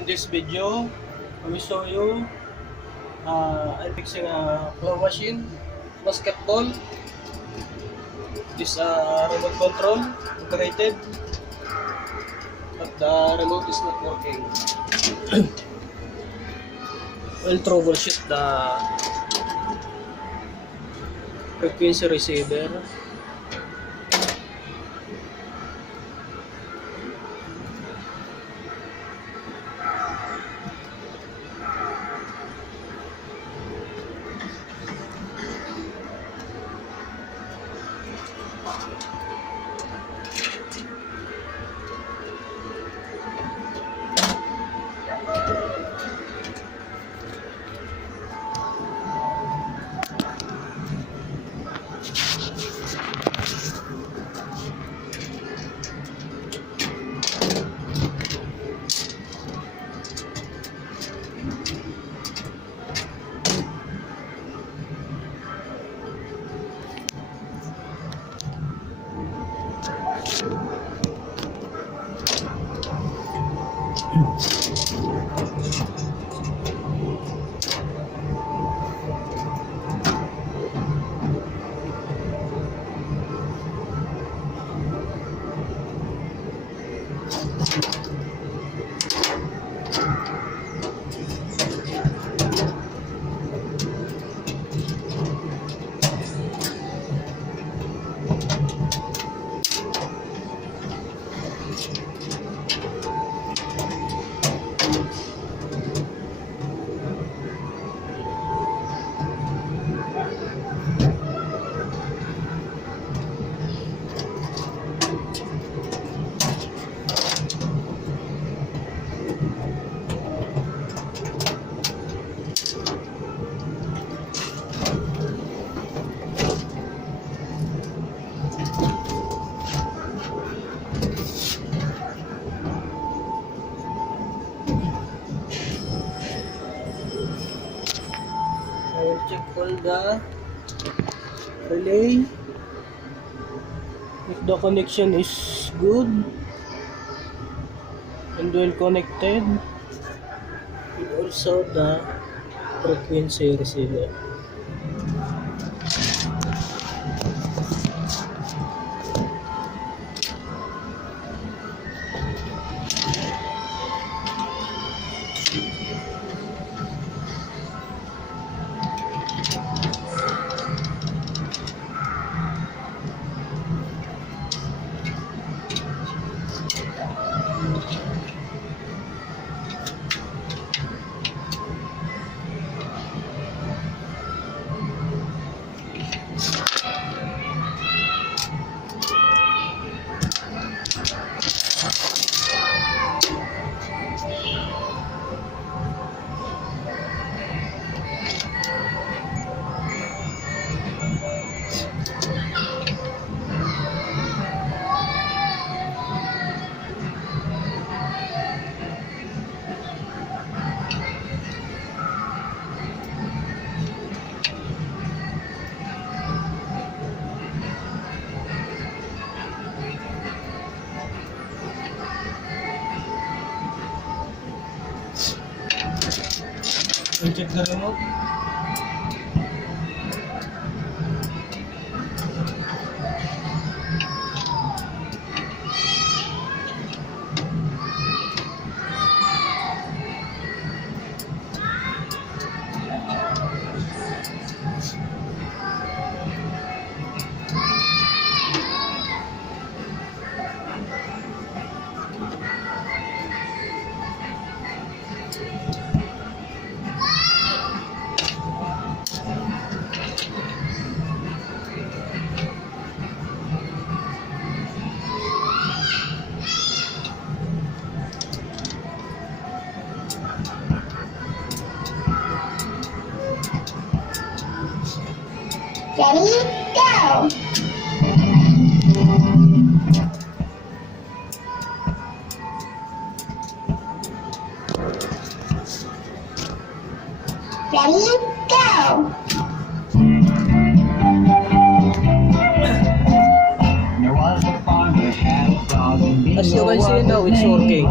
In this video, I will show you I'm fixing a claw machine, basketball. This remote control operated, but the remote is not working. We'll troubleshoot the frequency receiver. I will check all the relay if the connection is good and well connected, and also the frequency receiver. We'll check the remote. Ready, go! Ready, go! As you can see now, it's working.